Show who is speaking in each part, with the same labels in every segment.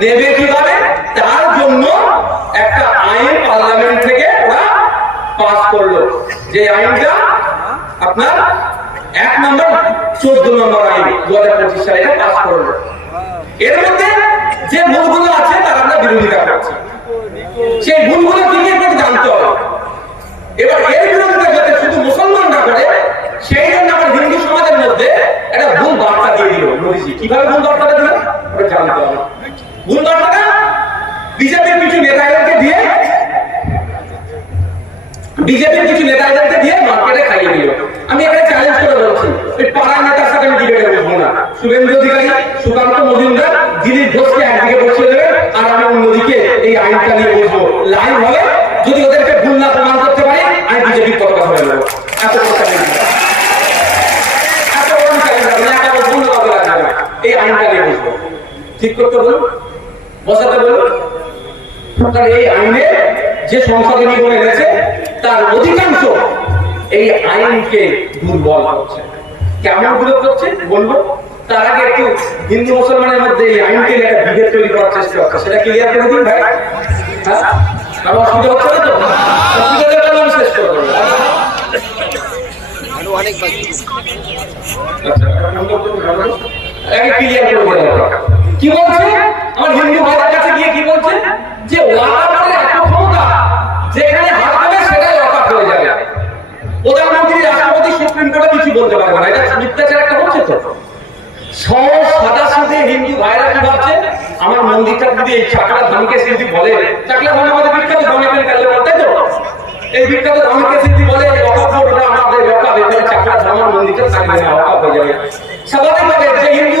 Speaker 1: নেবে কীভাবে? তার জন্য একটা আইন পার্লামেন্ট থেকে ওরা পাস করল। যে আইনটা আপনার এক নম্বর, চোদ্দ নম্বর আইন, দু হাজার পঁচিশ সালে এটা পাস করল। এর মধ্যে যে ভুলগুলো আছে, তার আমরা বিরোধিতা করছি। সেই ভুলগুলো কি কি একটু জানতে হবে? এবার এর বিরোধিতা যাতে শুধু মুসলমানরা করে, সেই জন্য আমার হিন্দু সমাজের মধ্যে একটা ভুল বার্তা দিয়ে দিল মোদীজি। কীভাবে ভুল বার্তাটা দিল জানতে হবে। ভুল বার্তাটা বিজেপির কিছু নেতাদেরকে দিয়ে বিজেপির কিছু নেতাদেরকে দিয়ে মার্কেটে খাইয়ে দিল। আমি এখানে চ্যালেঞ্জ করে বলছি ওই পাড়ার নেতার সাথে আমি ডিবেটে বসবো না। শুভেন্দু অধিকারী, সুকান্ত মজুমদার, দিলীপ ঘোষকে একদিকে বসিয়ে দেবেন আর আমি অন্যদিকে এই আইনটা নিয়ে বসবো। লাইভ হবে, যদি ওদেরকে আমি বিজেপির পতাকা ধরে নেব। এই আইনটা নিয়ে ঠিক করতে বলুন। বসাতে বলুন। সরকার এই আইনে যে সংশোধনী করে এনেছে তার অধিকাংশ এই আইনকে দুর্বল করছে। কেমন বিরোধ করছে বলব? তার আগে একটু হিন্দু মুসলমানের মধ্যে এই আইনকে একটা বিভেদ তৈরি করার চেষ্টা হচ্ছে সেটা ক্লিয়ার করে দিন ভাই। হ্যাঁ? কারণ অসুবিধা হচ্ছে না তো? অসুবিধা হলে আমি শেষ করে দেবো
Speaker 2: আরও অনেক বাকি
Speaker 1: আগে ক্লিয়ার করে দেওয়া কি বলছে? আমার হিন্দু ভাইদের কাছে গিয়ে কি বলছে? যে ওয়াকাফের এত ক্ষমতা যেখানে হাত সেটাই ওয়াকাফ হয়ে যাবে। প্রধানমন্ত্রী রাষ্ট্রপতি? সুপ্রিম কোর্টে কিছু বলতে পারবে না। এটা মিথ্যাচার একটা হচ্ছে তো। সহজ সাদা যদি বলে চাকরা আমাদের বিখ্যাত ধর্মের কালে তাই তো? এই বিখ্যাত ধানকে আমাদের ওয়াকাফ এখানে চাকরা হয়ে যাবে। স্বাভাবিকভাবে যে হিন্দু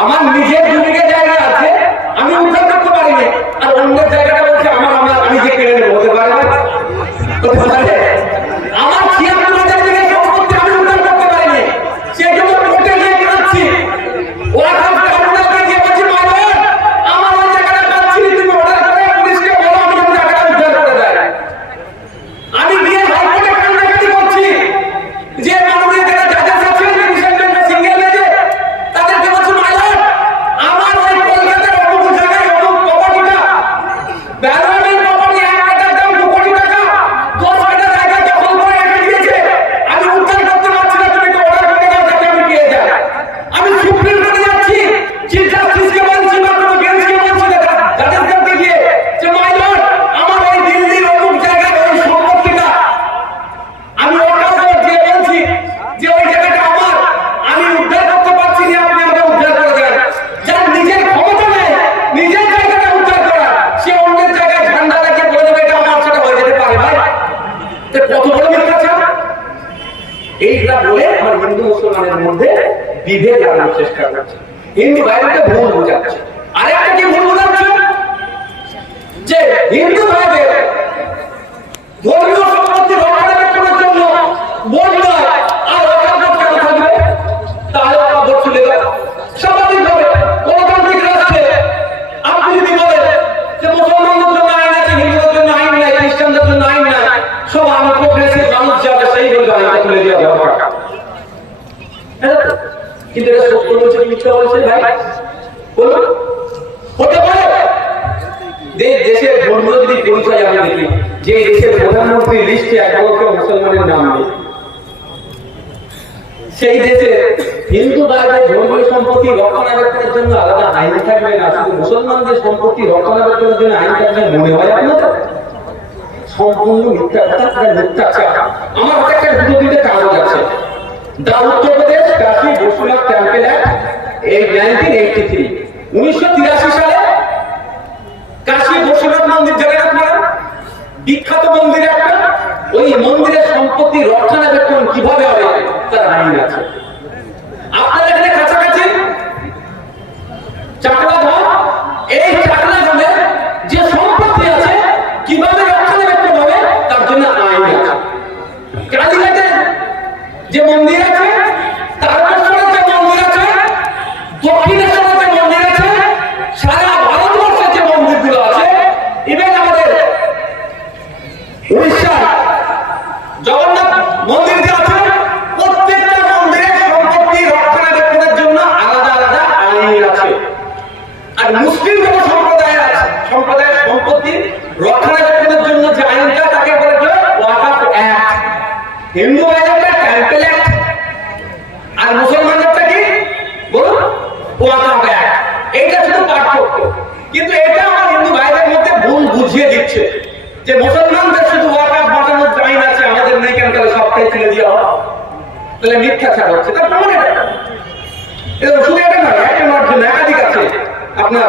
Speaker 1: আমার নিজের দু জায়গা আছে, আমি উদ্ধার করতে পারিনি। আর অন্যের জায়গাটা বলছে, আমার আমার আমি যে কেড়ে নেব। হতে পারে না হতে পারে আমার ছিয়াত্তর হাজার বিঘা সম্পত্তি আমি উদ্ধার করতে পারিনি সেই জন্য কোর্টে গিয়ে কাঁদছি ওরা কাঁদছে আপনাকে গিয়ে বলছি মায়ের আমার ওই জায়গাটা পাচ্ছি না, তুমি অর্ডার করে পুলিশকে বলো আমি যেন জায়গাটা উদ্ধার করে দেয় আমি গিয়ে হাইকোর্টে কান্নাকাটি করছি যে মাননীয় যারা জাজেস আছেন ডিভিশন বেঞ্চে সিঙ্গেল বেঞ্চে তাদেরকে বলছি মাইলর আমার ওই কলকাতার অমুক জায়গায় অমুক প্রপার্টিটা ব্যালমেন্ট প্রপার্টি এক কাটার দাম দু কোটি টাকা দশ কাটা জায়গা দখল করে রেখে দিয়েছে আমি উদ্ধার করতে পারছি না তুমি অর্ডার করে দাও যাতে আমি পেয়ে যাই আমি সুপ্রিম কোর্টে যাচ্ছি চিফ জাস্টিসকে বলছি বা কোনো বেঞ্চকে বলছি না জাজেসদেরকে গিয়ে যে মাইলর আমার ওই দিল্লির অমুক জায়গায় ওই সম্পত্তিটা আমি ওটাও যে বলছি যে ওই জায়গাটা আমার আমি উদ্ধার করতে পারছি না আপনি আমাকে উদ্ধার করে দেন যার নিজের ক্ষমতা নেই নিজের জায়গাটা উদ্ধার করা সে অন্যের জায়গায় ঝান্ডা লাগিয়ে বলে দেবে এটা আমার সেটা হয়ে যেতে পারে ভাই তো কত বড় মিথ্যাচার এইটা বলে আমার হিন্দু মুসলমানের মধ্যে বিভেদ জানানোর চেষ্টা করছে। হিন্দু ভাইদেরকে ভুল বোঝাচ্ছে। কিন্তু এটা সত্য বলছে মিথ্যা বলছে ভাই। হতে পারে। দেশের যদি আমি দেখি। যে দেশের প্রধানমন্ত্রী লিস্টে মুসলমানের নাম নেই। সেই দেশে হিন্দু ধর্মীয় সম্পত্তি রক্ষণাবেক্ষণের জন্য আলাদা আইন থাকবে না। শুধু মুসলমানদের সম্পত্তি রক্ষণাবেক্ষণের জন্য আইন থাকবে মনে হয় আপনার সম্পূর্ণ মিথ্যা কথা মিথ্যাচার। আমার হাতে একটা দুটো তিনটে কাগজ আছে। The Uttar Pradesh Kashi Vishwanath temple act বিখ্যাত মন্দির একটা। ওই মন্দিরের সম্পত্তি রক্ষণাবেক্ষণ কীভাবে হবে তার আইন আছে আপনার এখানে কাছাকাছি এই যে সম্পত্তি আছে, কীভাবে রক্ষণাবেক্ষণ হবে তার জন্য আইন যে মন্দির আছে তারকেশ্বরের যে মন্দির আছে দক্ষিণেশ্বরের যে মন্দির আছে সারা ভারতবর্ষের যে মন্দিরগুলো আছে ইভেন আমাদের উড়িষ্যা জগন্নাথ মন্দির যে আছে প্রত্যেকটা মন্দিরের সম্পত্তি রক্ষণাবেক্ষণের জন্য আলাদা আলাদা আইন আছে আর মুসলিম যত সম্প্রদায় আছে সম্প্রদায়ের সম্পত্তি রক্ষণাবেক্ষণের জন্য যে আইনটা তাকে বলে কি ওয়াকাফ অ্যাক্ট হিন্দু আইনটা টেম্পল অ্যাক্ট আর মুসলমানদেরটা কি? বলুন ওয়াকাফ অ্যাক্ট এইটা শুধু পার্থক্য। কিন্তু এটা আমার হিন্দু ভাইদের মধ্যে ভুল বুঝিয়ে দিচ্ছে। যে মুসলমানদের শুধু ওয়াকাফ বাঁচানোর আইন আছে, আমাদের নেই কেন তাহলে সবটাই তুলে দেওয়া হয়। তাহলে মিথ্যা ছাড়া হচ্ছে। তার প্রমাণ এটা? শুধু এটা নয় একটা নয় একাধিক আছে। আপনার